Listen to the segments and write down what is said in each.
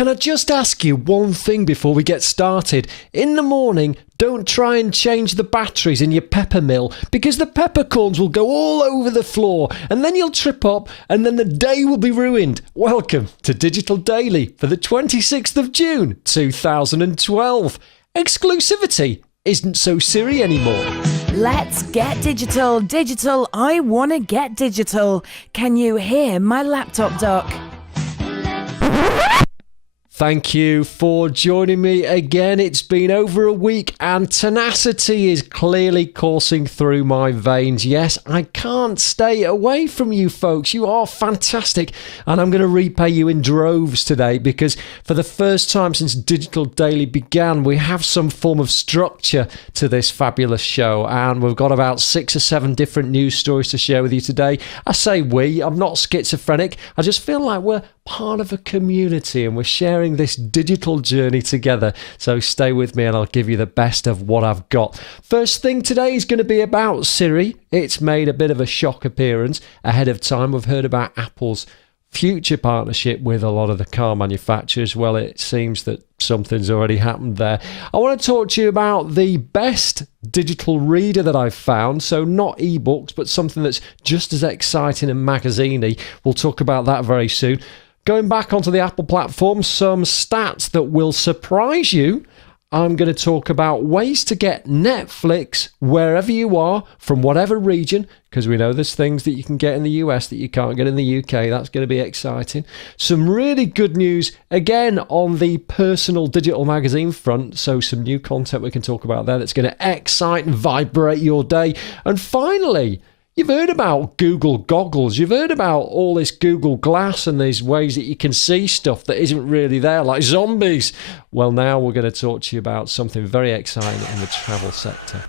can I just ask you one thing before we get started? In the morning, don't try and change the batteries in your pepper mill because the peppercorns will go all over the floor and then you'll trip up and then the day will be ruined. Welcome to Digital Daily for the 26th of June 2012. Exclusivity isn't so Siri anymore. Let's get digital. Digital, I want to get digital. Can you hear my laptop dock? Thank you for joining me again. It's been over a week and tenacity is clearly coursing through my veins. Yes, I can't stay away from you folks. You are fantastic and I'm going to repay you in droves today because for the first time since Digital Daily began, we have some form of structure to this fabulous show and we've got about 6 or 7 different news stories to share with you today. I say we, I'm not schizophrenic. I just feel like we're part of a community and we're sharing this digital journey together. So stay with me and I'll give you the best of what I've got. First thing today is going to be about Siri. It's made a bit of a shock appearance ahead of time. We've heard about Apple's future partnership with a lot of the car manufacturers. Well, it seems that something's already happened there. I want to talk to you about the best digital reader that I've found. So not ebooks, but something that's just as exciting and magazine-y. We'll talk about that very soon. Going back onto the Apple platform, some stats that will surprise you. I'm going to talk about ways to get Netflix wherever you are, from whatever region, because we know there's things that you can get in the US that you can't get in the UK. That's going to be exciting. Some really good news, again, on the personal digital magazine front. So some new content we can talk about there that's going to excite and vibrate your day. And finally, you've heard about Google goggles. You've heard about all this Google Glass and these ways that you can see stuff that isn't really there, like zombies. Well, now we're going to talk to you about something very exciting in the travel sector.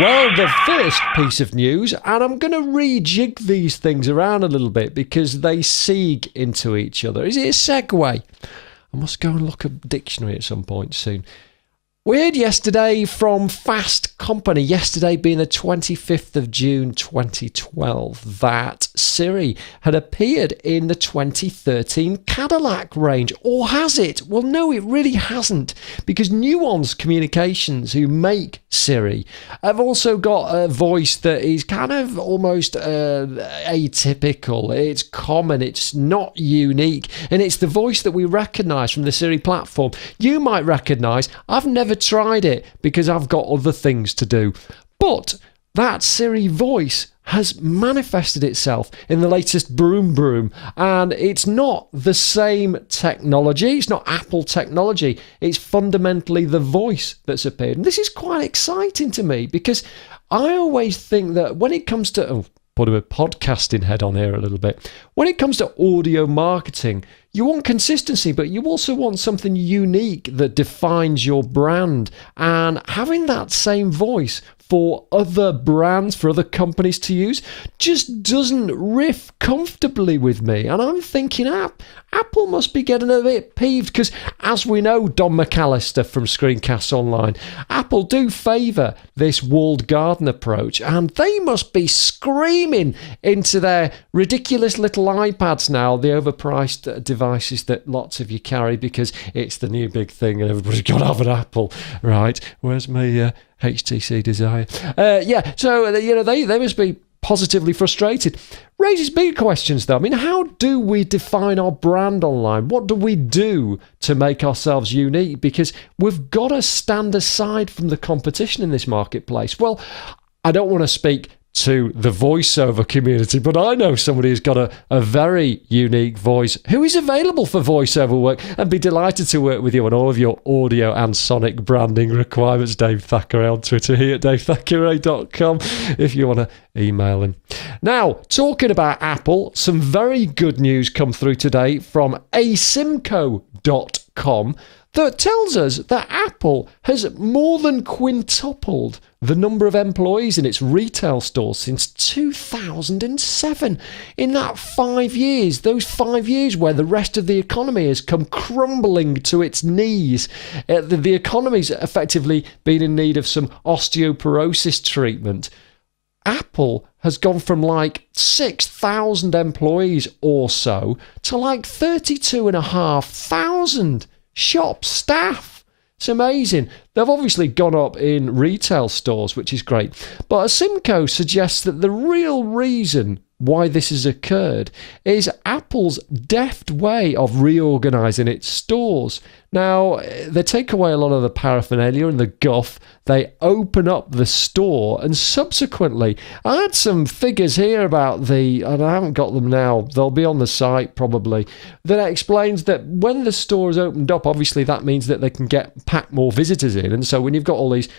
Well, the first piece of news, and I'm going to rejig these things around a little bit because they segue into each other. Is it a segue? I must go and look at a dictionary at some point soon. We heard yesterday from Fast Company, yesterday being the 25th of June 2012, that Siri had appeared in the 2013 Cadillac range. Or has it? Well, no, it really hasn't, because Nuance Communications, who make Siri, have also got a voice that is kind of almost atypical. It's common, it's not unique, and it's the voice that we recognise from the Siri platform. You might recognise, I've never tried it because I've got other things to do. But that Siri voice has manifested itself in the latest Broom, and it's not the same technology. It's not Apple technology. It's fundamentally the voice that's appeared. And this is quite exciting to me because I always think that when it comes to put a podcasting head on here a little bit. When it comes to audio marketing, you want consistency, but you also want something unique that defines your brand. And having that same voice for other brands, for other companies to use, just doesn't riff comfortably with me. And I'm thinking, Apple must be getting a bit peeved because, as we know, Don McAllister from Screencasts Online, Apple do favour this walled garden approach, and they must be screaming into their ridiculous little iPads now, the overpriced devices that lots of you carry because it's the new big thing and everybody's got to have an Apple, right? Where's my HTC Desire? So they must be positively frustrated. Raises bigger questions though. I mean, how do we define our brand online? What do we do to make ourselves unique? Because we've got to stand aside from the competition in this marketplace. Well, I don't want to speak to the voiceover community, but I know somebody who's got a very unique voice who is available for voiceover work and be delighted to work with you on all of your audio and sonic branding requirements. Dave Thackeray on Twitter, here at davethackray.com if you want to email him. Now, talking about Apple, some very good news come through today from asimco.com that tells us that Apple has more than quintupled the number of employees in its retail stores since 2007. In that 5 years, those 5 years where the rest of the economy has come crumbling to its knees, the economy's effectively been in need of some osteoporosis treatment. Apple has gone from like 6,000 employees or so to like 32,500 shop staff. It's amazing. They've obviously gone up in retail stores, which is great. But Simco suggests that the real reason why this has occurred is Apple's deft way of reorganizing its stores. Now, they take away a lot of the paraphernalia and the guff. They open up the store, and subsequently, I had some figures here about and I haven't got them now, they'll be on the site probably, that explains that when the store is opened up, obviously that means that they can pack more visitors in. And so when you've got all these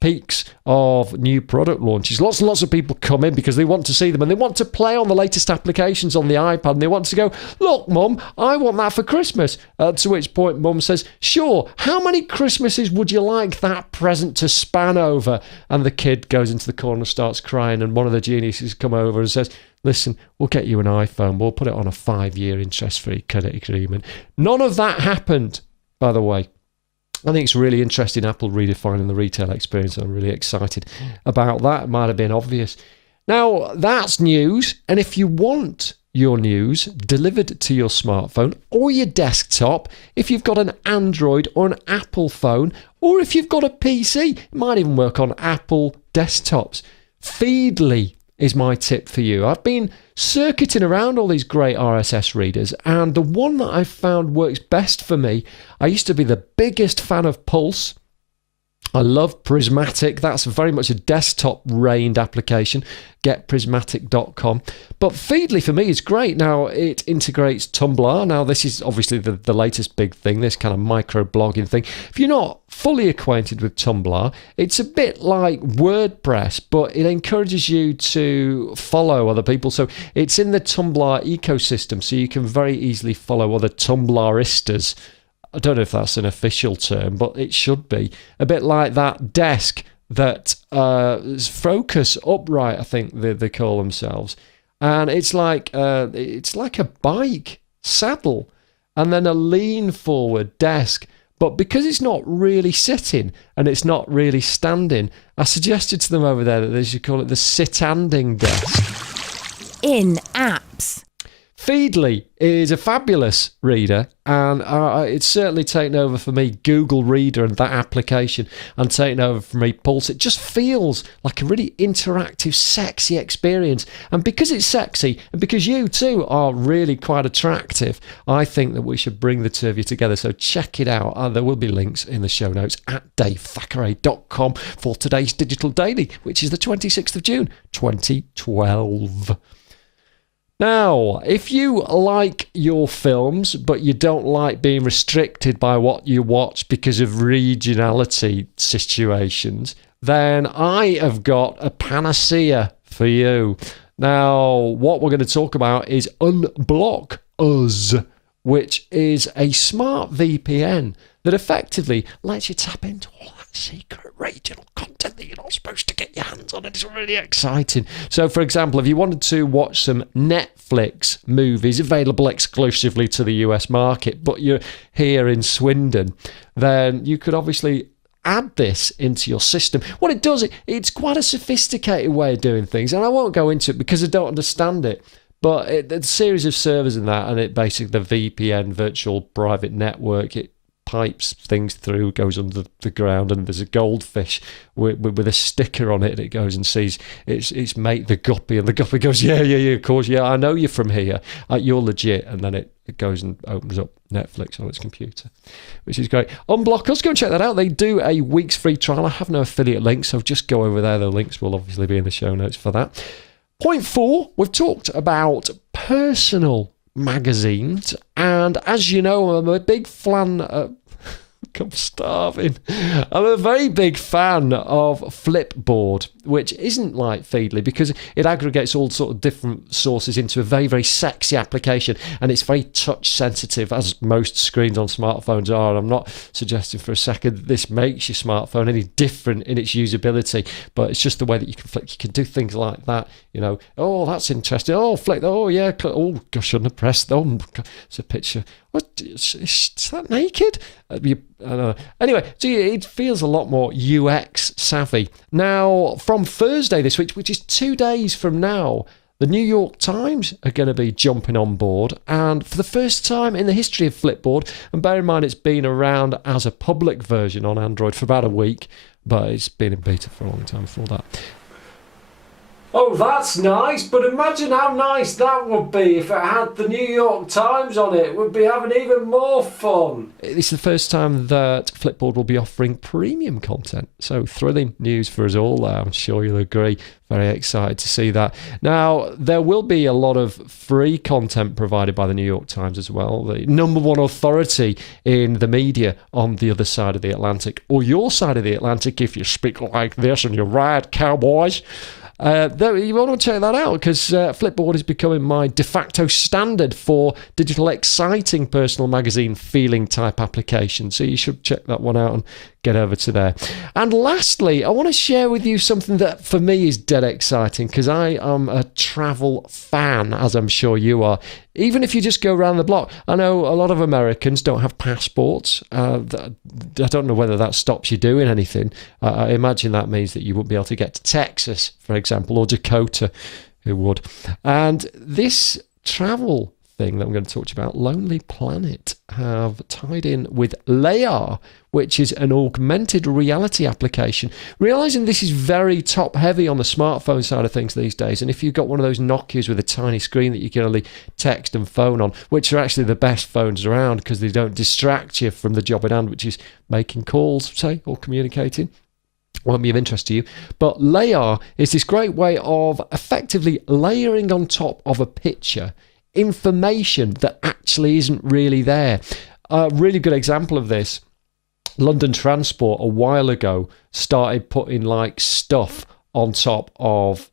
peaks of new product launches, lots and lots of people come in because they want to see them and they want to play on the latest applications on the iPad, and they want to go, look, Mum, I want that for Christmas. To which point Mum says, sure, how many Christmases would you like that present to span over? And the kid goes into the corner and starts crying, and one of the geniuses come over and says, listen, we'll get you an iPhone, we'll put it on a 5-year interest-free credit agreement. None of that happened, by the way. I think it's really interesting, Apple redefining the retail experience. I'm really excited about that. It might have been obvious. Now, that's news. And if you want your news delivered to your smartphone or your desktop, if you've got an Android or an Apple phone, or if you've got a PC, it might even work on Apple desktops. Feedly is my tip for you. I've been circuiting around all these great RSS readers, and the one that I've found works best for me, I used to be the biggest fan of Pulse. I love Prismatic. That's very much a desktop-rained application. GetPrismatic.com. But Feedly for me is great. Now, it integrates Tumblr. Now, this is obviously the latest big thing, this kind of micro-blogging thing. If you're not fully acquainted with Tumblr, it's a bit like WordPress, but it encourages you to follow other people. So it's in the Tumblr ecosystem, so you can very easily follow other Tumblristas. I don't know if that's an official term, but it should be. A bit like that desk that Focus Upright, I think they call themselves. And it's like a bike saddle and then a lean forward desk. But because it's not really sitting and it's not really standing, I suggested to them over there that they should call it the sit-anding desk. In apps. Feedly is a fabulous reader, and it's certainly taken over for me Google Reader and that application, and taken over for me Pulse. It just feels like a really interactive, sexy experience. And because it's sexy, and because you too are really quite attractive, I think that we should bring the two of you together. So check it out. There will be links in the show notes at davethackeray.com for today's Digital Daily, which is the 26th of June, 2012. Now, if you like your films, but you don't like being restricted by what you watch because of regionality situations, then I have got a panacea for you. Now, what we're going to talk about is Unblock Us, which is a smart VPN that effectively lets you tap into all that secret regional content that you're not supposed to get your hands on. It's really exciting. So, for example, if you wanted to watch some Netflix movies available exclusively to the US market, but you're here in Swindon, then you could obviously add this into your system. What it does, it's quite a sophisticated way of doing things, and I won't go into it because I don't understand it. But it's a series of servers in that, and it basically, the VPN, virtual private network, it pipes things through, goes under the ground, and there's a goldfish with a sticker on it, and it goes and sees its mate, the guppy, and the guppy goes, yeah, of course, yeah, I know you're from here, you're legit, and then it goes and opens up Netflix on its computer, which is great. Unblock Us, go and check that out. They do a week's free trial. I have no affiliate links, so just go over there. The links will obviously be in the show notes for that. Point 4, we've talked about personal magazines, and as you know, I'm a big fan. I'm starving. I'm a very big fan of Flipboard, which isn't like Feedly because it aggregates all sort of different sources into a very, very sexy application, and it's very touch sensitive, as most screens on smartphones are. And I'm not suggesting for a second that this makes your smartphone any different in its usability, but it's just the way that you can flick. You can do things like that, you know. Oh, that's interesting. Oh, flick. Oh, yeah. Oh, gosh, I shouldn't have pressed. Oh, it's a picture What is that naked? I don't know. Anyway, so it feels a lot more UX savvy. Now, from Thursday this week, which is 2 days from now, the New York Times are going to be jumping on board, and for the first time in the history of Flipboard, and bear in mind it's been around as a public version on Android for about a week, but it's been in beta for a long time before that. Oh, that's nice, but imagine how nice that would be if it had the New York Times on it. We'd be having even more fun. It's the first time that Flipboard will be offering premium content, so thrilling news for us all there. I'm sure you'll agree. Very excited to see that. Now, there will be a lot of free content provided by the New York Times as well, the number one authority in the media on the other side of the Atlantic, or your side of the Atlantic if you speak like this and you ride cowboys. You want to check that out because Flipboard is becoming my de facto standard for digital exciting personal magazine feeling type applications. So you should check that one out and get over to there. And lastly, I want to share with you something that for me is dead exciting because I am a travel fan, as I'm sure you are. Even if you just go around the block. I know a lot of Americans don't have passports. I don't know whether that stops you doing anything. I imagine that means that you wouldn't be able to get to Texas, for example, or Dakota, who would. And this travel thing that I'm going to talk to you about, Lonely Planet, have tied in with Layar, which is an augmented reality application. Realising this is very top heavy on the smartphone side of things these days, and if you've got one of those Nokias with a tiny screen that you can only text and phone on, which are actually the best phones around because they don't distract you from the job at hand, which is making calls, say, or communicating, won't be of interest to you. But Layar is this great way of effectively layering on top of a picture information that actually isn't really there. A really good example of this, London Transport a while ago started putting like stuff on top of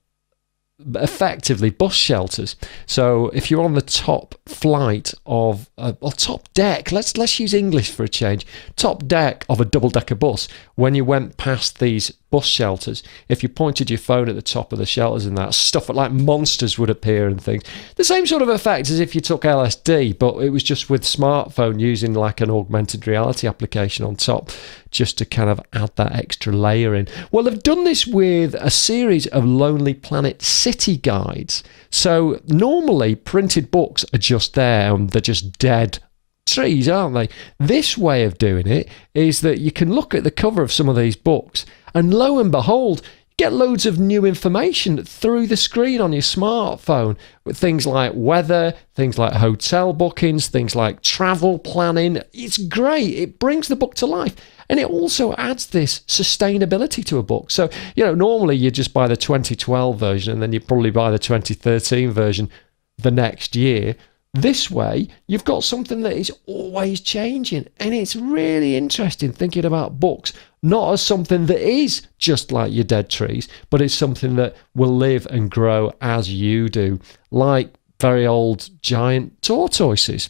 effectively bus shelters. So if you're on the top flight of or top deck, let's use English for a change, top deck of a double-decker bus, when you went past these bus shelters, if you pointed your phone at the top of the shelters and that stuff like monsters would appear and things. The same sort of effect as if you took LSD, but it was just with smartphone using like an augmented reality application on top, just to kind of add that extra layer in. Well, they've done this with a series of Lonely Planet city guides. So normally printed books are just there and they're just dead trees, aren't they? This way of doing it is that you can look at the cover of some of these books and lo and behold, get loads of new information through the screen on your smartphone with things like weather, things like hotel bookings, things like travel planning. It's great. It brings the book to life. And it also adds this sustainability to a book. So, normally you just buy the 2012 version and then you probably buy the 2013 version the next year. This way, you've got something that is always changing. And it's really interesting thinking about books, not as something that is just like your dead trees, but it's something that will live and grow as you do, like very old giant tortoises.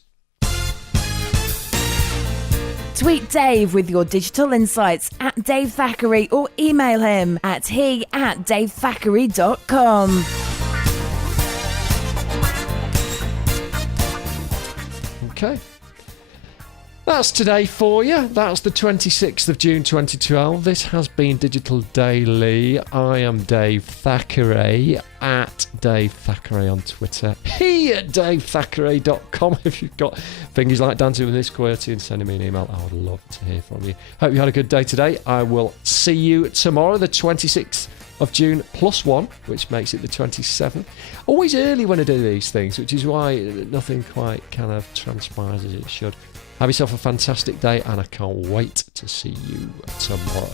Tweet Dave with your digital insights at Dave Thackeray or email him at he@davethackeray.com. Okay. That's today for you. That's the 26th of June 2012. This has been Digital Daily. I am Dave Thackeray at Dave Thackeray on Twitter. He at davethackeray.com if you've got things like dancing with this QWERTY and sending me an email. I would love to hear from you. Hope you had a good day today. I will see you tomorrow, the 26th of June +1, which makes it the 27th. Always early when I do these things, which is why nothing quite kind of transpires as it should. Have yourself a fantastic day, and I can't wait to see you tomorrow.